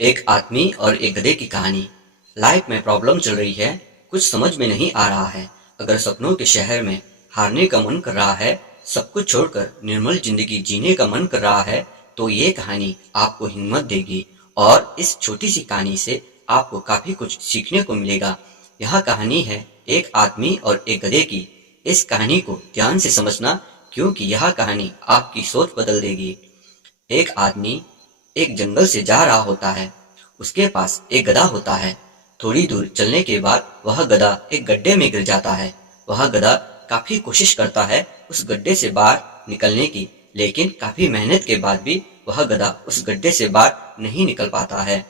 एक आदमी और एक गधे की कहानी। लाइफ में प्रॉब्लम चल रही है, कुछ समझ में नहीं आ रहा है। अगर सपनों के शहर में हारने का मन कर रहा है, सब कुछ छोड़कर निर्मल जिंदगी जीने का मन कर रहा है, तो ये कहानी आपको हिम्मत देगी और इस छोटी सी कहानी से आपको काफी कुछ सीखने को मिलेगा। यह कहानी है एक आदमी और एक गधे की। इस कहानी को ध्यान से समझना, क्योंकि यह कहानी आपकी सोच बदल देगी। एक आदमी एक जंगल से जा रहा होता है। उसके पास एक गधा होता है। थोड़ी दूर चलने के बाद वह गधा एक गड्ढे में गिर जाता है। वह गधा काफी कोशिश करता है उस गड्ढे से बाहर निकलने की, लेकिन काफी मेहनत के बाद भी वह गधा उस गड्ढे से बाहर नहीं निकल पाता है।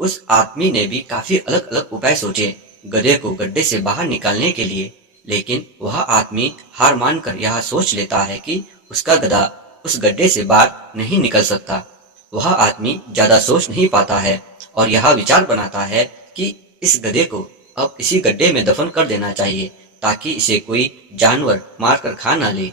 उस आदमी ने भी काफी अलग अलग उपाय सोचे गधे को गड्ढे से बाहर निकालने के लिए, लेकिन वह आदमी हार मानकर यह सोच लेता है कि उसका गधा उस गड्ढे से बाहर नहीं निकल सकता। वह आदमी ज्यादा सोच नहीं पाता है और यह विचार बनाता है कि इस गधे को अब इसी गड्ढे में दफन कर देना चाहिए, ताकि इसे कोई जानवर मारकर खा ना ले।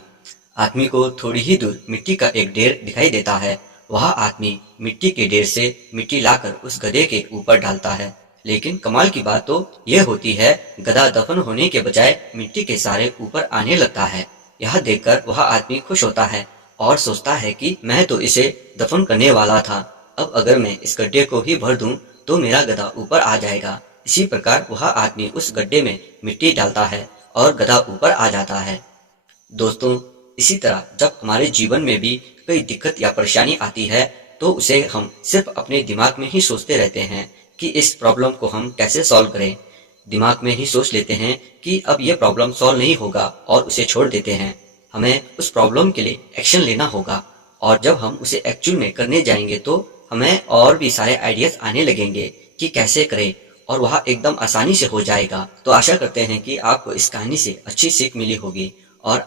आदमी को थोड़ी ही दूर मिट्टी का एक ढेर दिखाई देता है। वह आदमी मिट्टी के ढेर से मिट्टी लाकर उस गधे के ऊपर डालता है, लेकिन कमाल की बात तो यह होती है, गधा दफन होने के बजाय मिट्टी के सारे ऊपर आने लगता है। यह देखकर वह आदमी खुश होता है और सोचता है कि मैं तो इसे दफन करने वाला था, अब अगर मैं इस गड्ढे को ही भर दूं तो मेरा गधा ऊपर आ जाएगा। इसी प्रकार वह आदमी उस गड्ढे में मिट्टी डालता है और गधा ऊपर आ जाता है। दोस्तों, इसी तरह जब हमारे जीवन में भी कोई दिक्कत या परेशानी आती है, तो उसे हम सिर्फ अपने दिमाग में ही सोचते रहते हैं कि इस प्रॉब्लम को हम कैसे सॉल्व करें। दिमाग में ही सोच लेते हैं कि अब ये प्रॉब्लम सॉल्व नहीं होगा और उसे छोड़ देते हैं। हमें उस प्रॉब्लम के लिए एक्शन लेना होगा, और जब हम उसे एक्चुअल में करने जाएंगे तो हमें और भी सारे आइडियाज आने लगेंगे कि कैसे करें, और वह एकदम आसानी से हो जाएगा। तो आशा करते हैं कि आपको इस कहानी से अच्छी सीख मिली होगी, और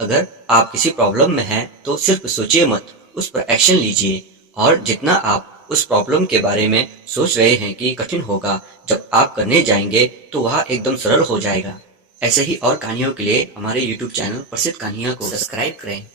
अगर आप किसी प्रॉब्लम में हैं तो सिर्फ सोचिए मत, उस पर एक्शन लीजिए। और जितना आप उस प्रॉब्लम के बारे में सोच रहे हैं कि कठिन होगा, जब आप करने जाएंगे तो वह एकदम सरल हो जाएगा। ऐसे ही और कहानियों के लिए हमारे YouTube चैनल प्रसिद्ध कहानियाँ को सब्सक्राइब करें।